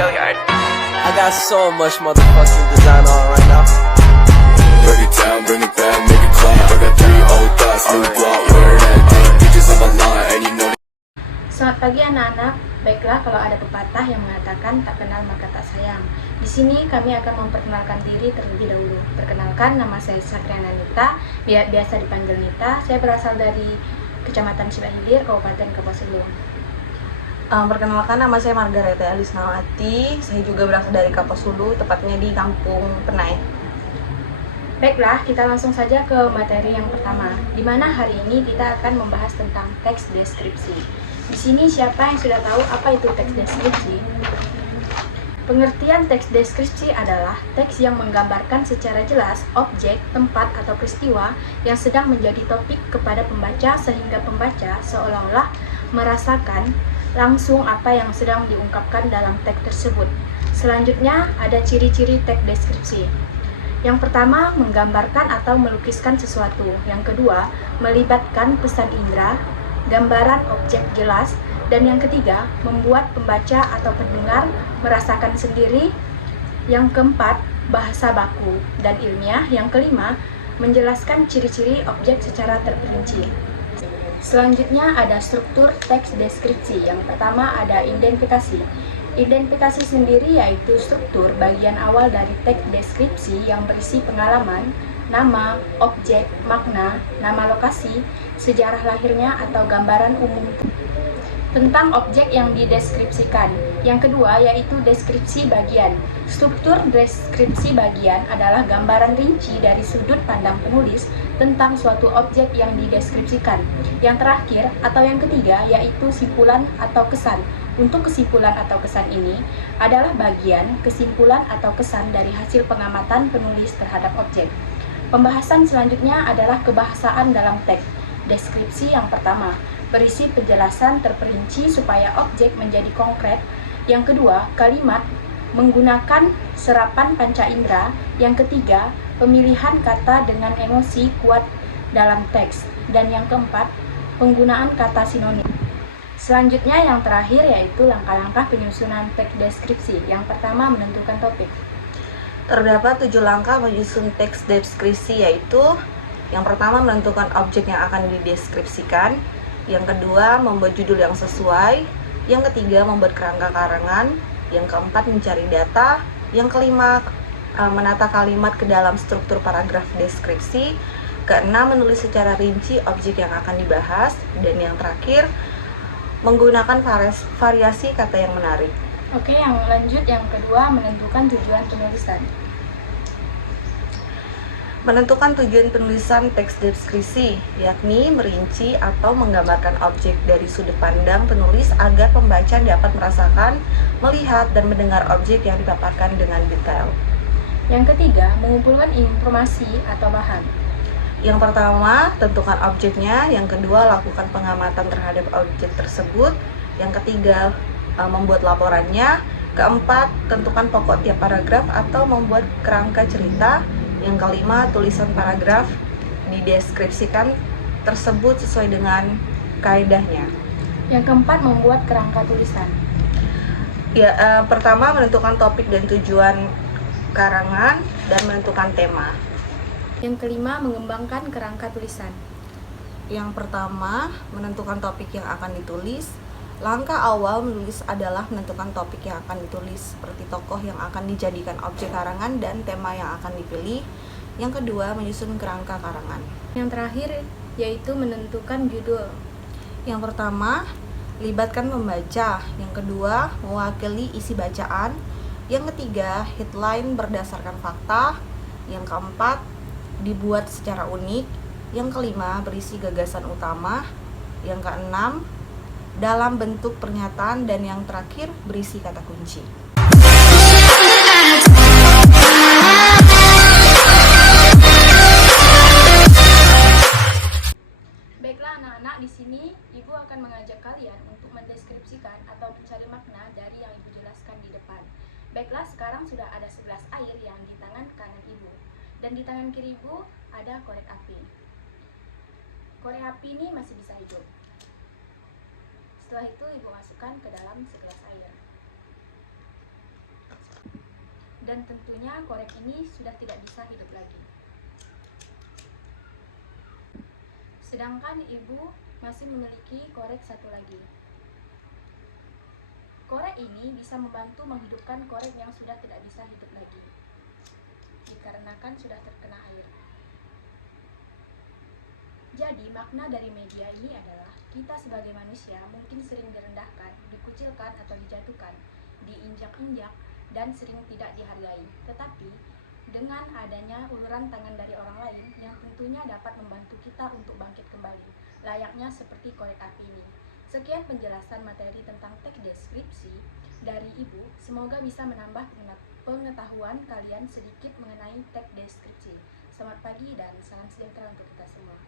I got so much motherfucking design on right now. Break it down, bring it back, make it clap. I got 3 old thoughts, new block, where that day. Bitches on my line, and you know. Selamat pagi anak-anak. Baiklah, kalau ada pepatah yang mengatakan tak kenal maka tak sayang. Di sini kami akan memperkenalkan diri terlebih dahulu. Perkenalkan, nama saya Satriana Nita, biasa dipanggil Nita. Saya berasal dari Kecamatan Cibahilir, Kabupaten Kapuas Hulu. Perkenalkan, nama saya Margareta Elisnawati. Saya juga berasal dari Kapuas Hulu, tepatnya di Kampung Penai. Baiklah, kita langsung saja ke materi yang pertama, di mana hari ini kita akan membahas tentang teks deskripsi. Di sini siapa yang sudah tahu apa itu teks deskripsi? Pengertian teks deskripsi adalah teks yang menggambarkan secara jelas objek, tempat, atau peristiwa yang sedang menjadi topik kepada pembaca sehingga pembaca seolah-olah merasakan langsung apa yang sedang diungkapkan dalam teks tersebut. Selanjutnya ada ciri-ciri teks deskripsi. Yang pertama, menggambarkan atau melukiskan sesuatu. Yang kedua, melibatkan pesan indera, gambaran objek jelas. Dan yang ketiga, membuat pembaca atau pendengar merasakan sendiri. Yang keempat, bahasa baku dan ilmiah. Yang kelima, menjelaskan ciri-ciri objek secara terperinci. Selanjutnya ada struktur teks deskripsi. Yang pertama ada identifikasi. Identifikasi sendiri yaitu struktur bagian awal dari teks deskripsi yang berisi pengalaman, nama, objek, makna, nama lokasi, sejarah lahirnya atau gambaran umum tentang objek yang dideskripsikan. Yang kedua yaitu deskripsi bagian. Struktur deskripsi bagian adalah gambaran rinci dari sudut pandang penulis tentang suatu objek yang dideskripsikan. Yang terakhir atau yang ketiga yaitu simpulan atau kesan. Untuk kesimpulan atau kesan ini adalah bagian kesimpulan atau kesan dari hasil pengamatan penulis terhadap objek. Pembahasan selanjutnya adalah kebahasaan dalam teks deskripsi. Yang pertama, berisi penjelasan terperinci supaya objek menjadi konkret. Yang kedua, kalimat menggunakan serapan panca indera. Yang ketiga, pemilihan kata dengan emosi kuat dalam teks. Dan yang keempat, penggunaan kata sinonim. Selanjutnya yang terakhir yaitu langkah-langkah penyusunan teks deskripsi. Yang pertama, menentukan topik. Terdapat 7 langkah menyusun teks deskripsi, yaitu yang pertama, menentukan objek yang akan dideskripsikan. Yang kedua, membuat judul yang sesuai. Yang ketiga, membuat kerangka karangan. Yang keempat, mencari data. Yang kelima, menata kalimat ke dalam struktur paragraf deskripsi. Keenam, menulis secara rinci objek yang akan dibahas. Dan yang terakhir, menggunakan variasi kata yang menarik. Oke, yang lanjut yang kedua, menentukan tujuan penulisan. Menentukan tujuan penulisan teks deskripsi, yakni merinci atau menggambarkan objek dari sudut pandang penulis agar pembaca dapat merasakan, melihat, dan mendengar objek yang dipaparkan dengan detail. Yang ketiga, mengumpulkan informasi atau bahan. Yang pertama, tentukan objeknya. Yang kedua, lakukan pengamatan terhadap objek tersebut. Yang ketiga, membuat laporannya. Keempat, tentukan pokok tiap paragraf atau membuat kerangka cerita. Yang kelima, tulisan paragraf dideskripsikan tersebut sesuai dengan kaedahnya. Yang keempat, membuat kerangka tulisan. Pertama, menentukan topik dan tujuan karangan dan menentukan tema. Yang kelima, mengembangkan kerangka tulisan. Yang pertama, menentukan topik yang akan ditulis. Langkah awal menulis adalah menentukan topik yang akan ditulis, seperti tokoh yang akan dijadikan objek karangan dan tema yang akan dipilih. Yang kedua, menyusun kerangka karangan. Yang terakhir, yaitu menentukan judul. Yang pertama, libatkan pembaca. Yang kedua, mewakili isi bacaan. Yang ketiga, headline berdasarkan fakta. Yang keempat, dibuat secara unik. Yang kelima, berisi gagasan utama. Yang keenam, dalam bentuk pernyataan. Dan yang terakhir, berisi kata kunci. Baiklah anak-anak, di sini Ibu akan mengajak kalian untuk mendeskripsikan atau mencari makna dari yang Ibu jelaskan di depan. Baiklah, sekarang sudah ada segelas air yang di tangan kanan Ibu. Dan di tangan kiri Ibu ada korek api. Korek api ini masih bisa hidup. Setelah itu Ibu masukkan ke dalam segelas air. dan tentunya korek ini sudah tidak bisa hidup lagi. Sedangkan ibu masih memiliki korek satu lagi. Korek ini bisa membantu menghidupkan korek yang sudah tidak bisa hidup lagi, dikarenakan sudah terkena air. Jadi, makna dari media ini adalah kita sebagai manusia mungkin sering direndahkan, dikucilkan atau dijatuhkan, diinjak-injak, dan sering tidak dihargai. Tetapi, dengan adanya uluran tangan dari orang lain yang tentunya dapat membantu kita untuk bangkit kembali, layaknya seperti korek api ini. Sekian penjelasan materi tentang teks deskripsi dari Ibu. Semoga bisa menambah pengetahuan kalian sedikit mengenai teks deskripsi. Selamat pagi dan salam sejahtera untuk kita semua.